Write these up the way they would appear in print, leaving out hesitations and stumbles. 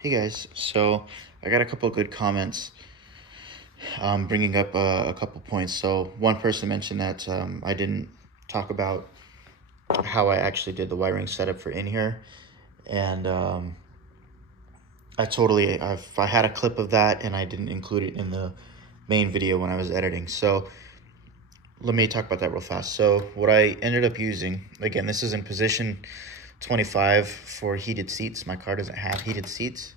Hey guys, so I got a couple of good comments bringing up a couple points. So one person mentioned that I didn't talk about how I actually did the wiring setup for in here, and I had a clip of that and I didn't include it in the main video when I was editing. So let me talk about that real fast. So what I ended up using, again, this is in position 25 for heated seats. My car doesn't have heated seats,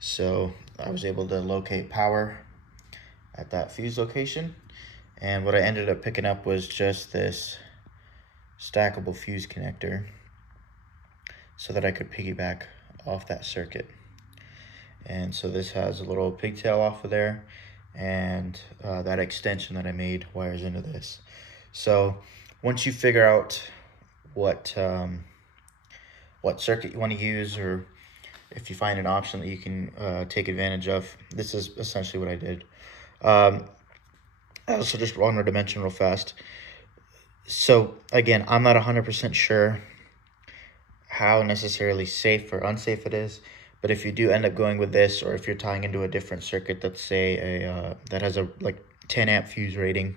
so I was able to locate power at that fuse location. And what I ended up picking up was just this stackable fuse connector so that I could piggyback off that circuit. And so this has a little pigtail off of there, and that extension that I made wires into this. So once you figure out what circuit you want to use, or if you find an option that you can take advantage of, this is essentially what I did. I also just wanted to mention real fast. So again, I'm not 100% sure how necessarily safe or unsafe it is, but if you do end up going with this, or if you're tying into a different circuit that's say that has a like 10 amp fuse rating,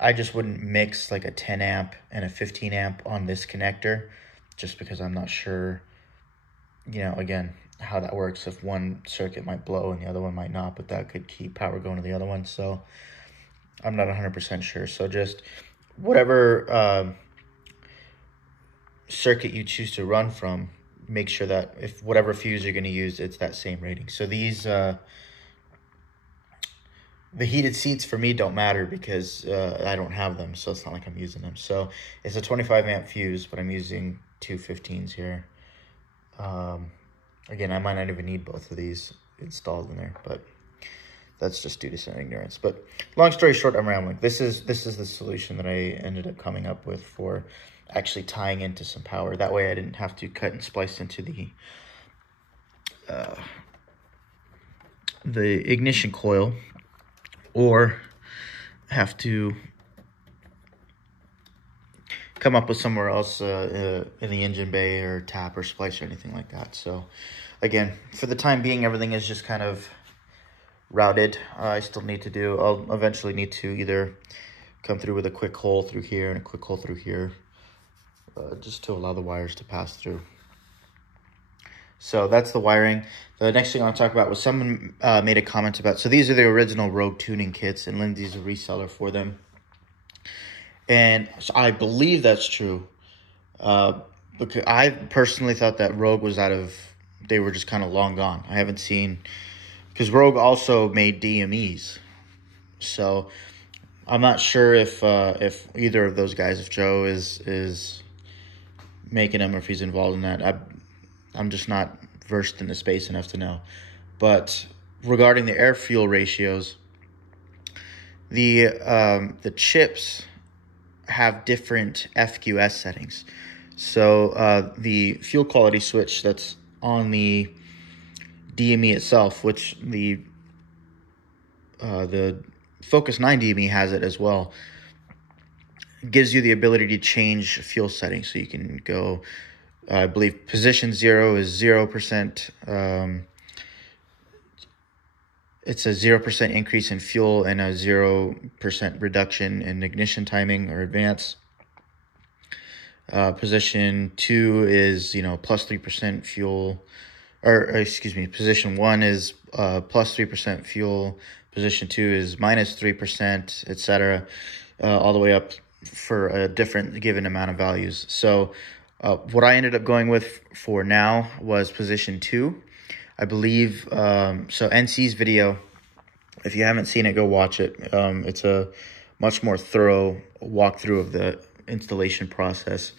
I just wouldn't mix like a 10 amp and a 15 amp on this connector, just because I'm not sure, again, how that works. If one circuit might blow and the other one might not, but that could keep power going to the other one. So I'm not 100% sure. So just whatever circuit you choose to run from, make sure that if whatever fuse you're going to use, it's that same rating. So these the heated seats for me don't matter because I don't have them, so it's not like I'm using them. So it's a 25 amp fuse, but I'm using two 15s here. Again, I might not even need both of these installed in there, but that's just due to some ignorance. But long story short, I'm rambling. This is the solution that I ended up coming up with for actually tying into some power. That way I didn't have to cut and splice into the ignition coil, or have to come up with somewhere else in the engine bay or tap or splice or anything like that. So again, for the time being, everything is just kind of routed. I'll eventually need to either come through with a quick hole through here and a quick hole through here, just to allow the wires to pass through. So that's the wiring. The next thing I want to talk about was someone made a comment about, so these are the original Rogue tuning kits, and Lindsay's a reseller for them. And I believe that's true. Because I personally thought that Rogue was they were just kind of long gone. I haven't seen, because Rogue also made DMEs. So I'm not sure if either of those guys, if Joe is making them or if he's involved in that. I'm just not versed in the space enough to know. But regarding the air fuel ratios, the chips have different FQS settings. So the fuel quality switch that's on the DME itself, which the Focus 9 DME has it as well, gives you the ability to change fuel settings. So you can go, I believe position 0 is 0%. It's a 0% increase in fuel and a 0% reduction in ignition timing or advance. Position 2 is, plus 3% fuel, position 1 is plus 3% fuel. Position 2 is minus 3%, etc., all the way up for a different given amount of values. So what I ended up going with for now was position 2. I believe, so NC's video, if you haven't seen it, go watch it. It's a much more thorough walkthrough of the installation process.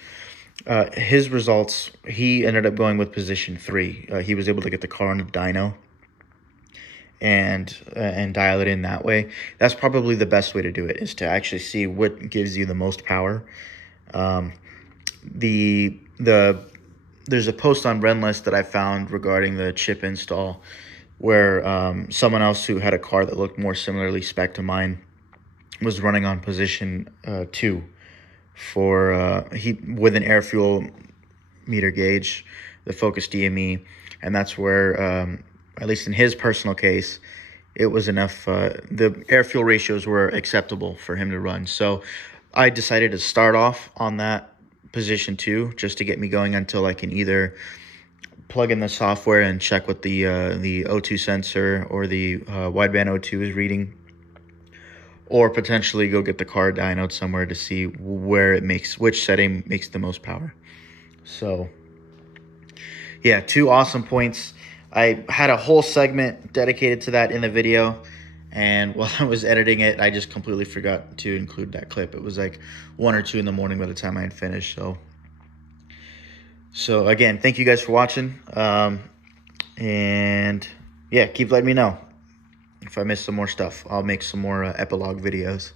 His results, he ended up going with position 3. He was able to get the car on a dyno and dial it in that way. That's probably the best way to do it, is to actually see what gives you the most power. There's a post on Renlist that I found regarding the chip install, where someone else who had a car that looked more similarly spec to mine was running on position 2 for with an air fuel meter gauge the Focus DME, and that's where, at least in his personal case, it was enough. The air-fuel ratios were acceptable for him to run. So I decided to start off on that position 2, just to get me going until I can either plug in the software and check what the O2 sensor or the wideband O2 is reading, or potentially go get the car dynoed somewhere to see which setting makes the most power. So yeah, 2 awesome points. I had a whole segment dedicated to that in the video, and while I was editing it, I just completely forgot to include that clip. It was like 1 or 2 in the morning by the time I had finished. So again, thank you guys for watching. And yeah, keep letting me know if I miss some more stuff. I'll make some more epilogue videos.